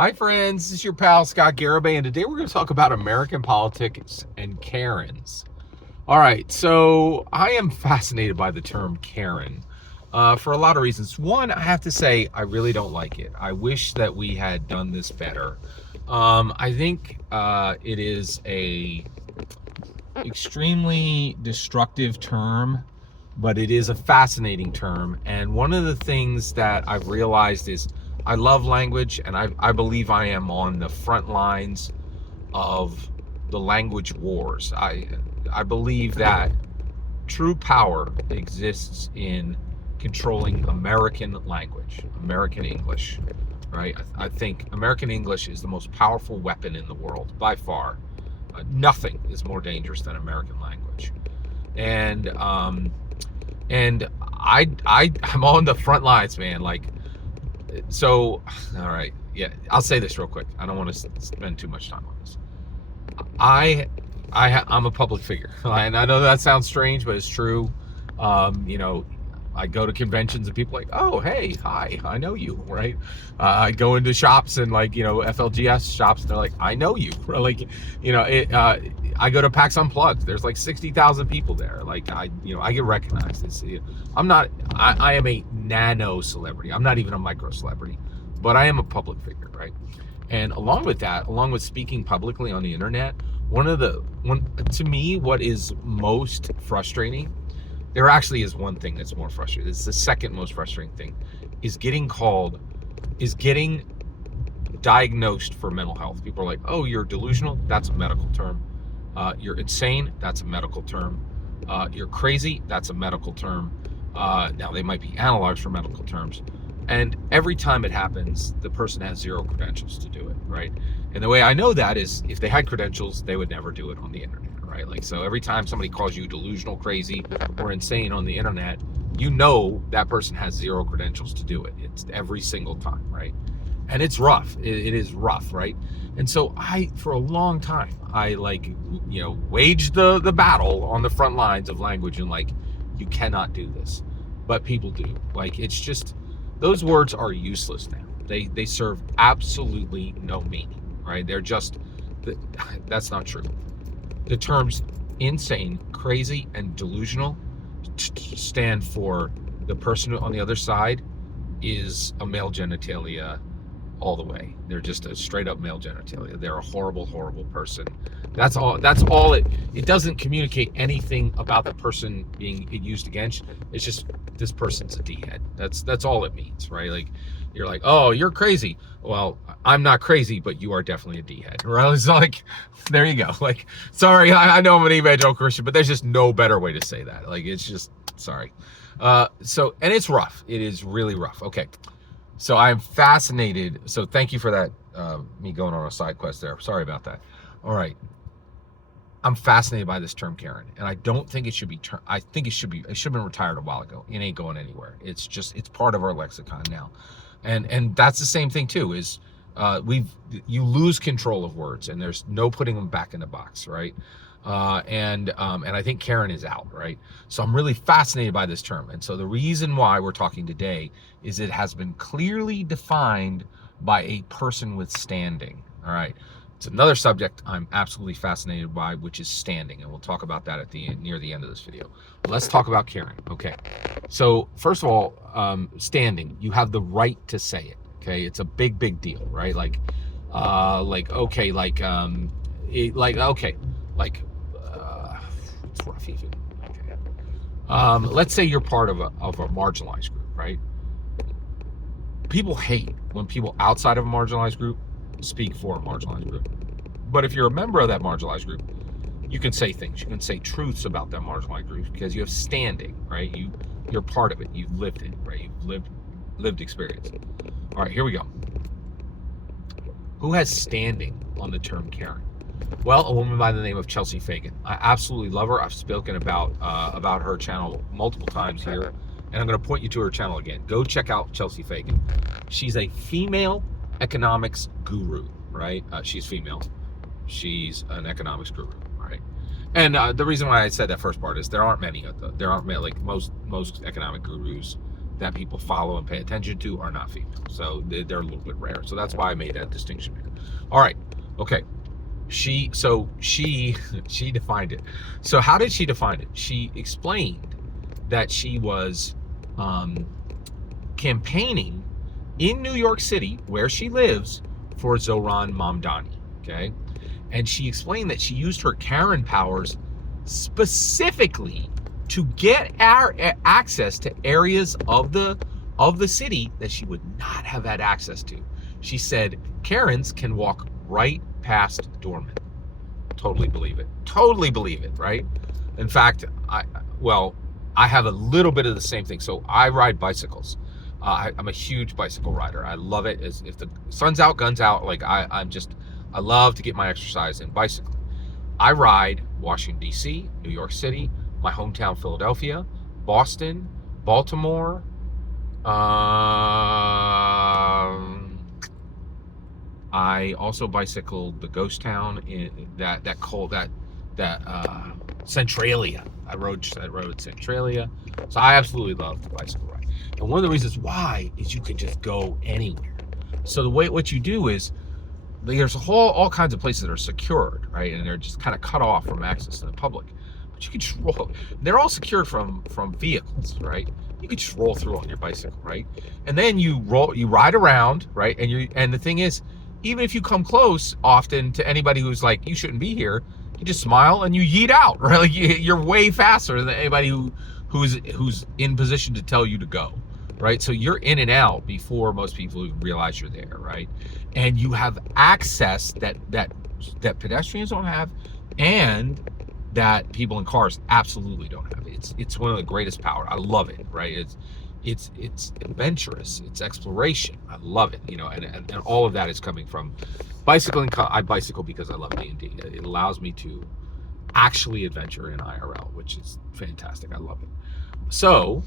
Hi friends, this is your pal Scott Garibay, and today we're going to talk about American politics and Karens. All right, so I am fascinated by the term Karen for a lot of reasons. One, I have to say, I really don't like it. I wish that we had done this better. I think it is a extremely destructive term, but it is a fascinating term. And one of the things that I've realized is I love language, and I believe I am on the front lines of the language wars. I believe that true power exists in controlling American language, American English, right? I think American English is the most powerful weapon in the world by far. Nothing is more dangerous than American language, and I'm on the front lines, man. Like, so, all right, yeah, I'll say this real quick. I don't want to spend too much time on this. I'm a public figure, and I know that sounds strange, but it's true. You know, I go to conventions and people are like, oh, hey, hi, I know you, right? I go into shops and FLGS shops, and they're like, I know you. Like, I go to PAX Unplugged. There's like 60,000 people there. Like, I get recognized. I am a nano celebrity. I'm not even a micro celebrity, but I am a public figure, right? And along with that, along with speaking publicly on the internet, to me, what is most frustrating, there actually is one thing that's more frustrating. It's the second most frustrating thing, is getting diagnosed for mental health. People are like, oh, you're delusional. That's a medical term. You're insane. That's a medical term. You're crazy. That's a medical term. Now, they might be analogs for medical terms. And every time it happens, the person has zero credentials to do it, right? And the way I know that is if they had credentials, they would never do it on the internet, right? Like, so every time somebody calls you delusional, crazy, or insane on the internet, you know that person has zero credentials to do it. It's every single time, right? And it's rough. It is rough, right? And so for a long time, I waged the battle on the front lines of language, and you cannot do this, but people do. Like, it's just, those words are useless now. They serve absolutely no meaning, right? That's not true. The terms insane, crazy, and delusional stand for the person on the other side is a male genitalia all the way. They're just a straight up male genitalia. They're a horrible, horrible person. That's all it doesn't communicate anything about the person being used against. It's just, this person's a D-head. That's all it means, right? Like, you're like, oh, you're crazy. Well, I'm not crazy, but you are definitely a D-head, right? It's like, there you go. Like, sorry, I know I'm an evangelical Christian, but there's just no better way to say that. Like, it's just, sorry. And it's rough. It is really rough. Okay. So I'm fascinated. So thank you for that, me going on a side quest there. Sorry about that. All right. I'm fascinated by this term Karen, and I don't think it should be I think it should have been retired a while ago. It ain't going anywhere. It's part of our lexicon now. And that's the same thing too, is you lose control of words, and there's no putting them back in the box, right? And I think Karen is out, right? So I'm really fascinated by this term. And so the reason why we're talking today is it has been clearly defined by a person with standing. All right. It's another subject I'm absolutely fascinated by, which is standing. And we'll talk about that near the end of this video. Let's talk about Karen. Okay. So first of all, standing, you have the right to say it. Okay. It's a big, big deal, right? It's rough even. Okay. Let's say you're part of a marginalized group, right? People hate when people outside of a marginalized group speak for a marginalized group. But if you're a member of that marginalized group, you can say things. You can say truths about that marginalized group because you have standing, right? You're part of it. You've lived it, right? You've lived experience. All right, here we go. Who has standing on the term Karen? Well, a woman by the name of Chelsea Fagan. I absolutely love her. I've spoken about her channel multiple times here, and I'm going to point you to her channel again. Go check out Chelsea Fagan. She's a female economics guru, right? She's female. She's an economics guru, right? And the reason why I said that first part is there aren't many like most economic gurus that people follow and pay attention to are not female. So they're a little bit rare. So that's why I made that distinction here. All right. Okay. She defined it. So how did she define it? She explained that she was campaigning in New York City, where she lives, for Zohran Mamdani. Okay. And she explained that she used her Karen powers specifically to get our access to areas of the city that she would not have had access to. She said Karens can walk right past doormen. Totally believe it. Totally believe it, right? In fact, I have a little bit of the same thing. So I ride bicycles. I'm a huge bicycle rider. I love it. If the sun's out, guns out. Like I love to get my exercise in bicycling. I ride Washington, D.C., New York City, my hometown, Philadelphia, Boston, Baltimore, I also bicycled the ghost town in Centralia. I rode Centralia. So I absolutely love the bicycle ride. And one of the reasons why is you can just go anywhere. So what you do is, there's all kinds of places that are secured, right? And they're just kind of cut off from access to the public. But you can just roll. They're all secured from vehicles, right? You can just roll through on your bicycle, right? And then you ride around, right? And the thing is, even if you come close often to anybody who's like, you shouldn't be here, you just smile and you yeet out, right? Like you're way faster than anybody who's in position to tell you to go, right? So you're in and out before most people realize you're there, right? And you have access that pedestrians don't have, and that people in cars absolutely don't have. It's one of the greatest power. I love it, right? It's adventurous, it's exploration. I love it, and all of that is coming from bicycling. I bicycle because I love D&D. It allows me to actually adventure in IRL, which is fantastic. I love it. So,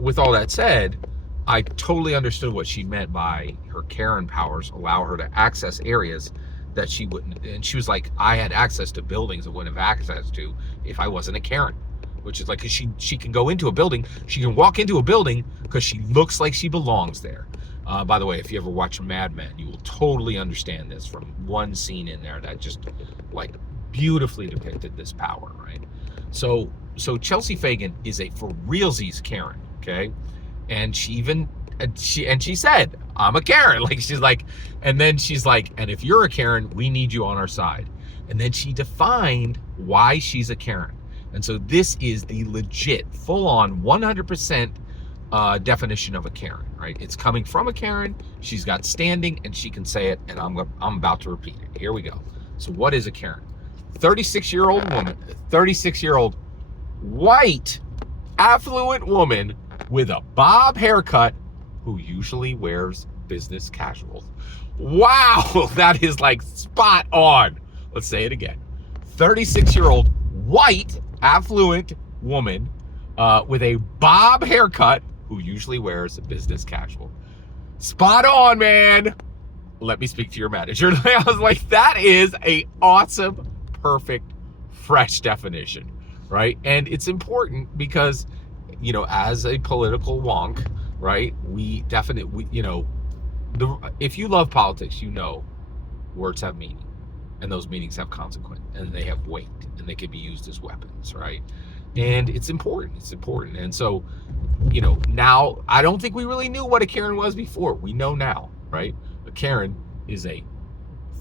with all that said, I totally understood what she meant by her Karen powers allow her to access areas that she wouldn't. And she was like, I had access to buildings I wouldn't have access to if I wasn't a Karen. Which is like, cause she can go into a building, she can walk into a building because she looks like she belongs there. By the way, if you ever watch Mad Men, you will totally understand this from one scene in there that just like beautifully depicted this power, right? So Chelsea Fagan is a for realsies Karen, okay? And she said, I'm a Karen. Like she's like, and then she's like, and if you're a Karen, we need you on our side. And then she defined why she's a Karen. And so this is the legit, full-on, 100% definition of a Karen, right? It's coming from a Karen. She's got standing, and she can say it, and I'm about to repeat it. Here we go. So what is a Karen? 36-year-old woman, 36-year-old white, affluent woman with a bob haircut who usually wears business casual. Wow, that is like spot on. Let's say it again. 36-year-old white, affluent woman with a bob haircut who usually wears business casual. Spot on, man. Let me speak to your manager. I was like, that is a awesome, perfect, fresh definition, right? And it's important because, as a political wonk, right, if you love politics, words have meaning. And those meanings have consequence, and they have weight, and they can be used as weapons, right? And it's important. It's important. And so, now I don't think we really knew what a Karen was before. We know now, right? A Karen is a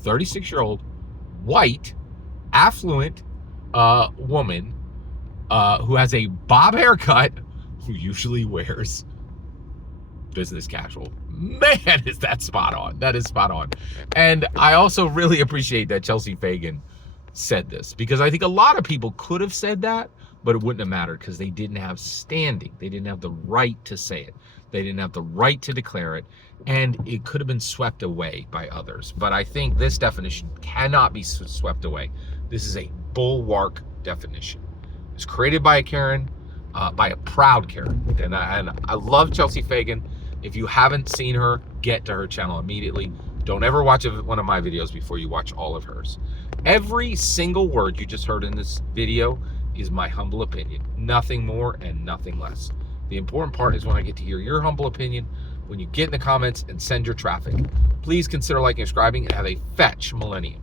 36-year-old white, affluent woman who has a bob haircut, who usually wears business casual. Man, is that spot on. That is spot on. And I also really appreciate that Chelsea Fagan said this, because I think a lot of people could have said that, but it wouldn't have mattered because they didn't have standing. They didn't have the right to say it. They didn't have the right to declare it, and it could have been swept away by others. But I think this definition cannot be swept away. This is a bulwark definition. It's created by a Karen, by a proud Karen. And I love Chelsea Fagan. If you haven't seen her, get to her channel immediately. Don't ever watch one of my videos before you watch all of hers. Every single word you just heard in this video is my humble opinion. Nothing more and nothing less. The important part is when I get to hear your humble opinion, when you get in the comments and send your traffic. Please consider liking and subscribing, and have a fetch millennium.